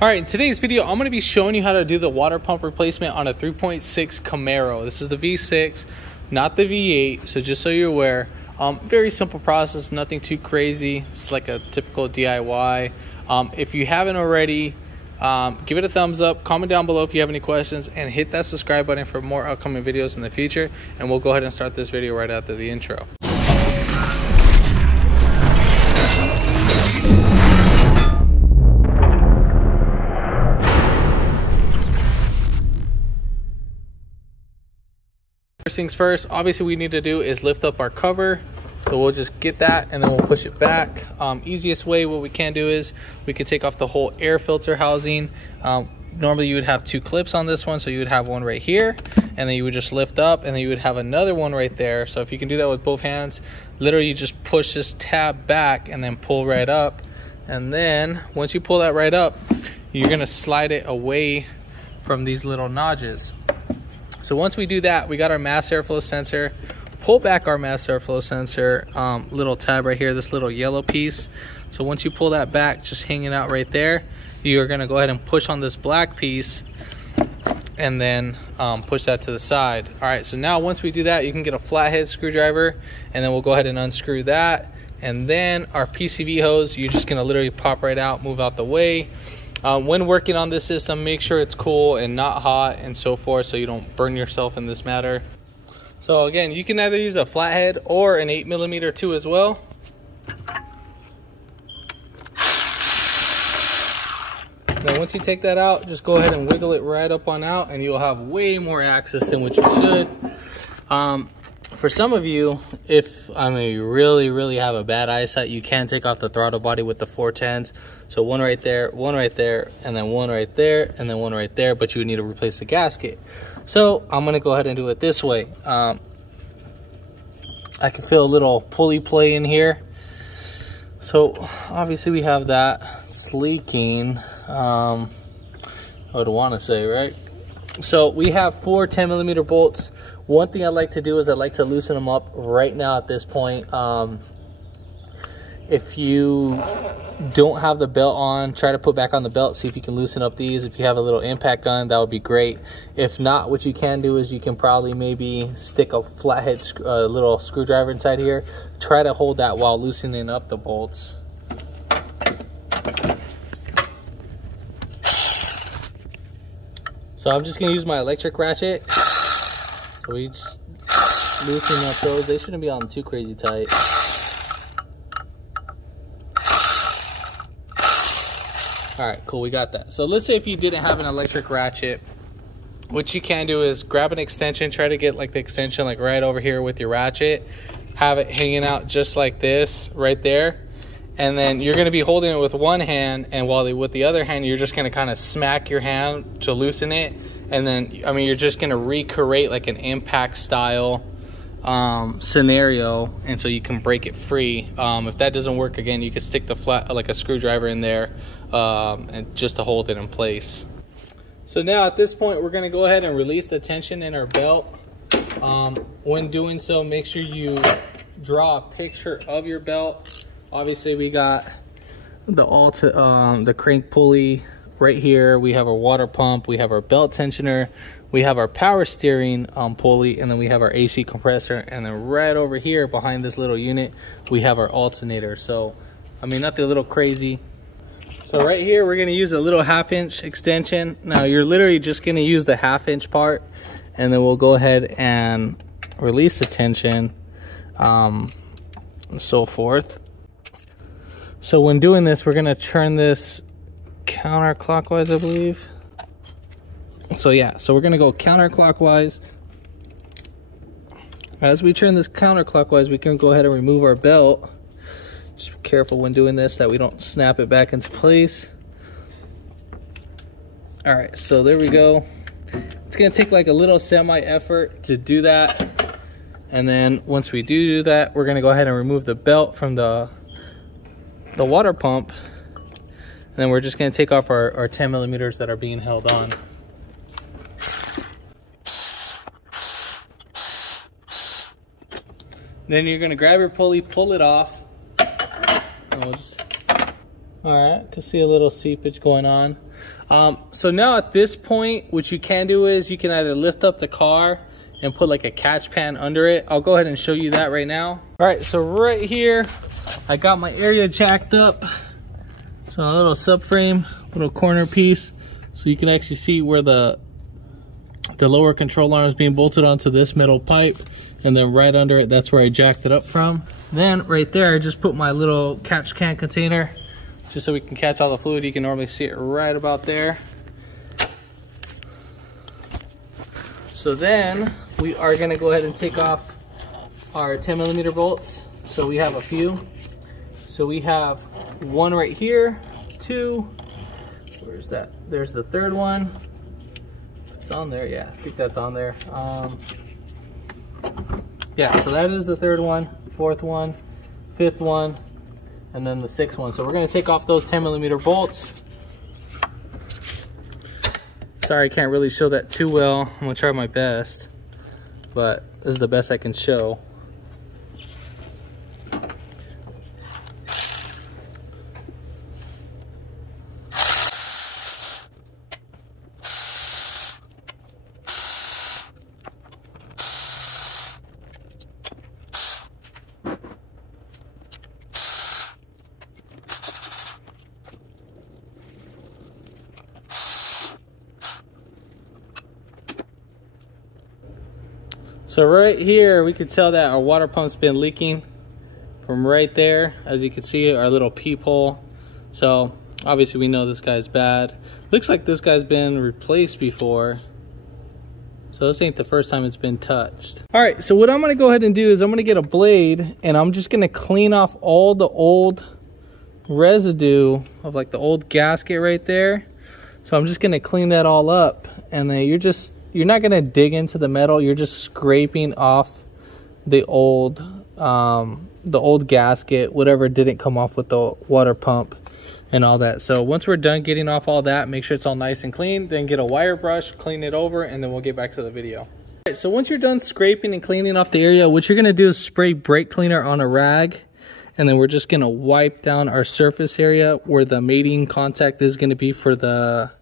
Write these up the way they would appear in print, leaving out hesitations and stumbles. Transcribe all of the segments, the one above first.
All right, in today's video, I'm gonna be showing you how to do the water pump replacement on a 3.6 Camaro. This is the V6, not the V8, so just so you're aware. Very simple process, nothing too crazy. It's like a typical DIY. If you haven't already, give it a thumbs up, comment down below if you have any questions, and hit that subscribe button for more upcoming videos in the future. And we'll go ahead and start this video right after the intro. First things first, obviously we need to do is lift up our cover. So we'll just get that and then we'll push it back. Easiest way, what we can do is we could take off the whole air filter housing. Normally you would have two clips on this one, so you would have one right here, and then you would just lift up, and then you would have another one right there. So if you can do that with both hands, literally you just push this tab back and then pull right up. And then once you pull that right up, you're gonna slide it away from these little notches. So once we do that, we got our mass airflow sensor. Pull back our mass airflow sensor little tab right here, this little yellow piece. So once you pull that back, just hanging out right there, you're gonna go ahead and push on this black piece and then push that to the side. All right, so now once we do that, you can get a flathead screwdriver, and then we'll go ahead and unscrew that. And then our PCV hose, you're just gonna literally pop right out, move out the way. When working on this system, make sure it's cool and not hot and so forth, so you don't burn yourself in this matter. So again, you can either use a flathead or an 8mm too as well. Now once you take that out, just go ahead and wiggle it right up on out, and you'll have way more access than what you should. For some of you, if you really have a bad eyesight, you can take off the throttle body with the 410s. So one right there, and then one right there, and then one right there, but you would need to replace the gasket. So I'm gonna go ahead and do it this way. I can feel a little pulley play in here. So obviously we have that. It's leaking. I would want to say, right? So we have 4 10mm bolts. One thing I like to do is I like to loosen them up right now at this point. If you don't have the belt on, try to put back on the belt, see if you can loosen up these. If you have a little impact gun, that would be great. If not, what you can do is you can probably maybe stick a flathead little screwdriver inside here. Try to hold that while loosening up the bolts. So I'm just gonna use my electric ratchet. So we just loosen up those. They shouldn't be on too crazy tight. All right, cool, we got that. So let's say if you didn't have an electric ratchet, what you can do is grab an extension, try to get like the extension like right over here with your ratchet, have it hanging out just like this right there. And then you're gonna be holding it with one hand, and with the other hand, you're just gonna kind of smack your hand to loosen it. And then, you're just gonna recreate like an impact style scenario, and so you can break it free. If that doesn't work, again, you can stick the like a screwdriver in there and just to hold it in place. So now at this point, we're gonna go ahead and release the tension in our belt. When doing so, make sure you draw a picture of your belt. Obviously we got the crank pulley right here. We have our water pump, we have our belt tensioner, we have our power steering pulley, and then we have our AC compressor. And then right over here behind this little unit, we have our alternator. So, nothing a little crazy. So right here, we're gonna use a little 1/2" extension. Now you're literally just gonna use the 1/2" part, and then we'll go ahead and release the tension, and so forth. So when doing this, we're gonna turn this counterclockwise, I believe. So yeah, so we're gonna go counterclockwise. As we turn this counterclockwise, we can go ahead and remove our belt. Just be careful when doing this that we don't snap it back into place. All right, so there we go. It's gonna take like a little semi-effort to do that. And then once we do that, we're gonna go ahead and remove the belt from the water pump. And then we're just gonna take off our 10mm that are being held on. Then you're gonna grab your pulley, pull it off, and we'll just All right, can see a little seepage going on. So now at this point, what you can do is you can either lift up the car and put like a catch pan under it. I'll go ahead and show you that right now. All right, so right here, I got my area jacked up. So a little subframe, little corner piece, so you can actually see where the lower control arm is being bolted onto this metal pipe, and then right under it, that's where I jacked it up from. Then right there, I just put my little catch can container, just so we can catch all the fluid. You can normally see it right about there. So then we are gonna go ahead and take off our 10mm bolts. So we have a few. So we have one right here, two, where's that? There's the third one. It's on there, yeah, I think that's on there. Yeah, so that is the third one, fourth one, fifth one, and then the sixth one. So we're gonna take off those 10mm bolts. Sorry, I can't really show that too well. I'm gonna try my best, but this is the best I can show. So right here, we could tell that our water pump's been leaking from right there. As you can see, our little peephole. So obviously we know this guy's bad. Looks like this guy's been replaced before. So this ain't the first time it's been touched. All right, so what I'm gonna go ahead and do is I'm gonna get a blade and I'm just gonna clean off all the old residue of like the old gasket right there. So I'm just gonna clean that all up, and then you're not gonna dig into the metal, you're just scraping off the old gasket, whatever didn't come off with the water pump and all that. So once we're done getting off all that, make sure it's all nice and clean, then get a wire brush, clean it over, and then we'll get back to the video. All right, so once you're done scraping and cleaning off the area, what you're gonna do is spray brake cleaner on a rag, and then we're just gonna wipe down our surface area where the mating contact is gonna be for the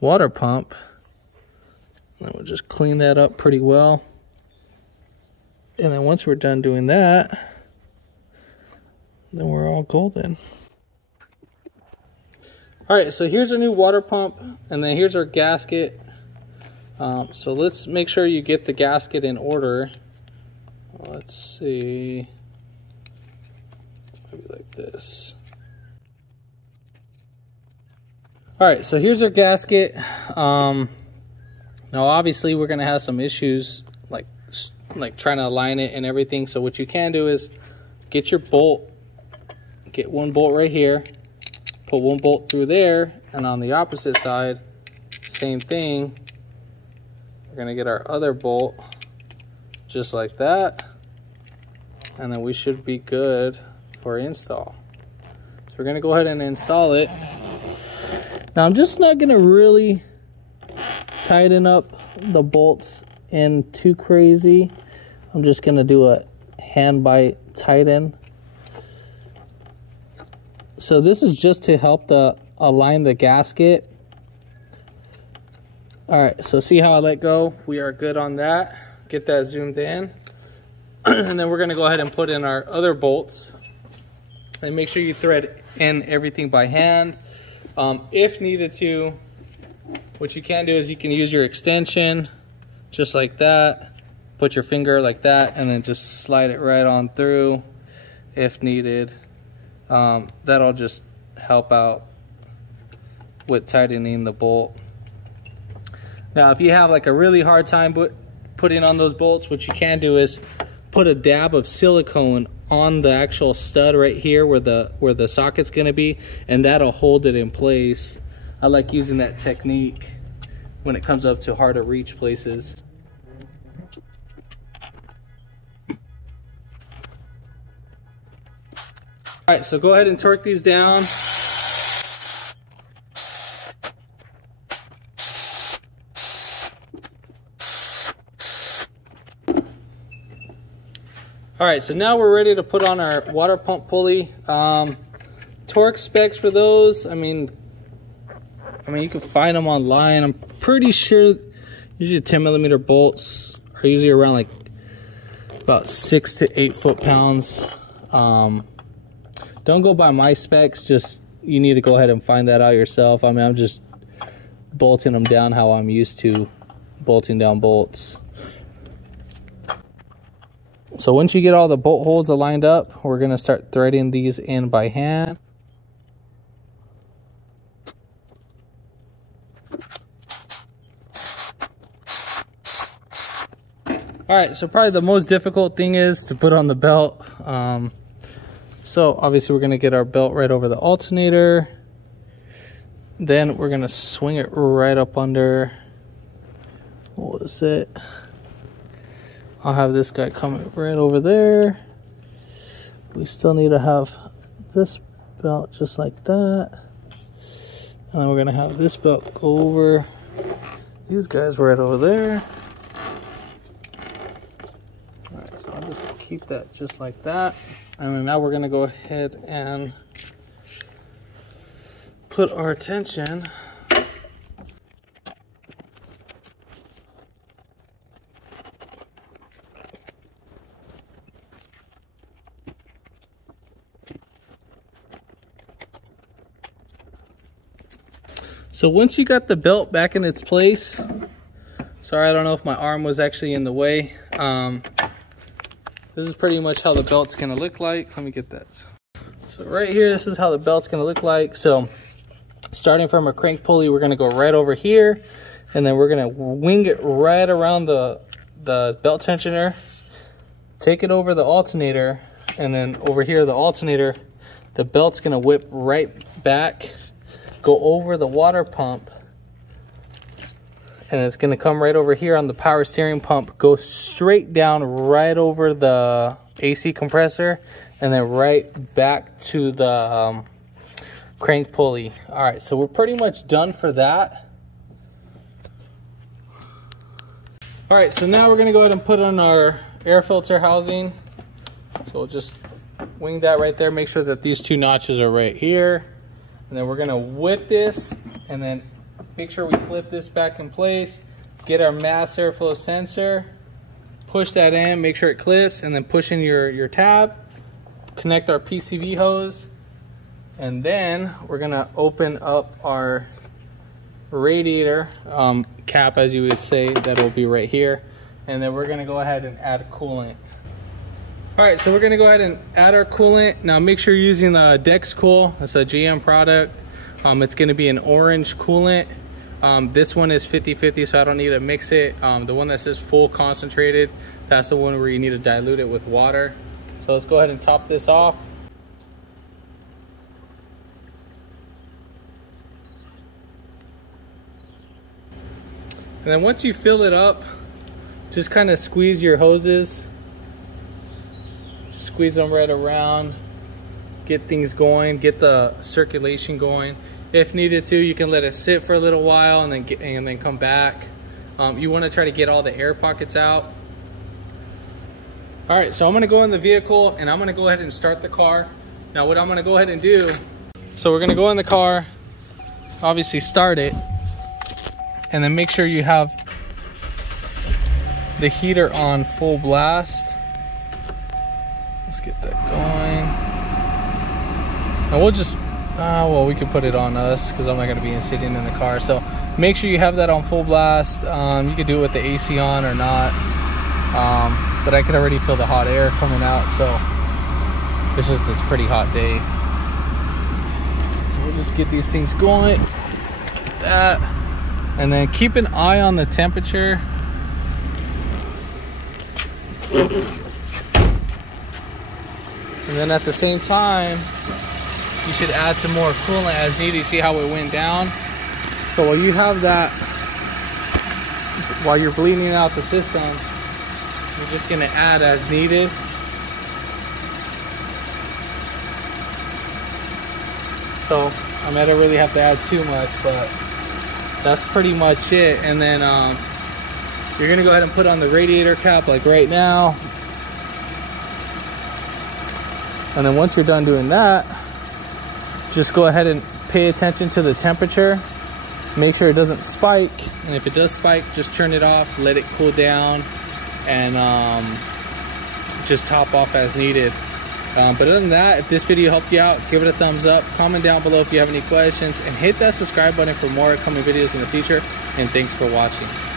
water pump. And we'll just clean that up pretty well. And then once we're done doing that, then we're all golden. All right, so here's our new water pump, and then here's our gasket. So let's make sure you get the gasket in order. Let's see, maybe like this. All right, so here's our gasket. Now obviously we're gonna have some issues like trying to align it and everything. So what you can do is get your bolt, get one bolt right here, put one bolt through there, and on the opposite side, same thing. We're gonna get our other bolt just like that, and then we should be good for install. So we're gonna go ahead and install it. Now I'm just not gonna really tighten up the bolts in too crazy. I'm just gonna do a hand bite tighten. So this is just to help align the gasket. All right, so see how I let go? We are good on that. Get that zoomed in. And then we're gonna go ahead and put in our other bolts. And make sure you thread in everything by hand. If needed to, what you can do is you can use your extension just like that, put your finger like that, and then just slide it right on through if needed. That'll just help out with tightening the bolt. Now if you have like a really hard time putting on those bolts, what you can do is put a dab of silicone on the actual stud right here where the socket's gonna be, and that'll hold it in place. I like using that technique when it comes up to hard to reach places. All right, so go ahead and torque these down. All right, so now we're ready to put on our water pump pulley. torque specs for those, I mean you can find them online. I'm pretty sure usually 10mm bolts are usually around like about 6 to 8 foot-pounds. Don't go by my specs, just you need to go ahead and find that out yourself. I mean, I'm just bolting them down how I'm used to bolting down bolts. So once you get all the bolt holes aligned up, we're gonna start threading these in by hand. All right, so probably the most difficult thing is to put on the belt. So obviously we're gonna get our belt right over the alternator. Then we're gonna swing it right up under, what was it? I'll have this guy come right over there. We still need to have this belt just like that. And then we're gonna have this belt go over these guys right over there. All right, so I'll just keep that just like that. And then now we're gonna go ahead and put our tension So once you got the belt back in its place, sorry, I don't know if my arm was actually in the way. This is pretty much how the belt's gonna look like. Let me get that. So right here, this is how the belt's gonna look like. So starting from a crank pulley, we're gonna go right over here, and then we're gonna wing it right around the belt tensioner, take it over the alternator, and then over here, the alternator, the belt's gonna whip right back, go over the water pump, and it's gonna come right over here on the power steering pump, go straight down right over the AC compressor, and then right back to the crank pulley. All right, so we're pretty much done for that. All right, so now we're gonna go ahead and put on our air filter housing. So we'll just wing that right there, make sure that these two notches are right here. And then we're gonna whip this and then make sure we flip this back in place, get our mass airflow sensor, push that in, make sure it clips, and then push in your tab, connect our PCV hose, and then we're gonna open up our radiator cap, as you would say, that will be right here. And then we're gonna go ahead and add coolant. All right, so we're gonna go ahead and add our coolant. Now make sure you're using the DexCool. It's a GM product. It's gonna be an orange coolant. This one is 50-50, so I don't need to mix it. The one that says full concentrated, that's the one where you need to dilute it with water. So let's go ahead and top this off. And then once you fill it up, just kind of squeeze your hoses. Squeeze them right around, get things going, get the circulation going. If needed to, you can let it sit for a little while and then come back. You want to try to get all the air pockets out. All right, so I'm going to go in the vehicle and I'm going to go ahead and start the car. Now what I'm going to go ahead and do, so we're going to go in the car, obviously start it, and then make sure you have the heater on full blast. Get that going. And we'll just well, we can put it on us because I'm not going to be sitting in the car. So make sure you have that on full blast. You can do it with the AC on or not, but I could already feel the hot air coming out, so it's just this pretty hot day. So we'll just get these things going like that, and then keep an eye on the temperature. And then at the same time, you should add some more coolant as needed. See how it went down? So while you have that, while you're bleeding out the system, you're just gonna add as needed. So I mean, I don't really have to add too much, but that's pretty much it. And then you're gonna go ahead and put on the radiator cap like right now. And then once you're done doing that, just go ahead and pay attention to the temperature. Make sure it doesn't spike, and if it does spike, just turn it off, let it cool down, and just top off as needed. But other than that, if this video helped you out, give it a thumbs up, comment down below if you have any questions, and hit that subscribe button for more upcoming videos in the future. And thanks for watching.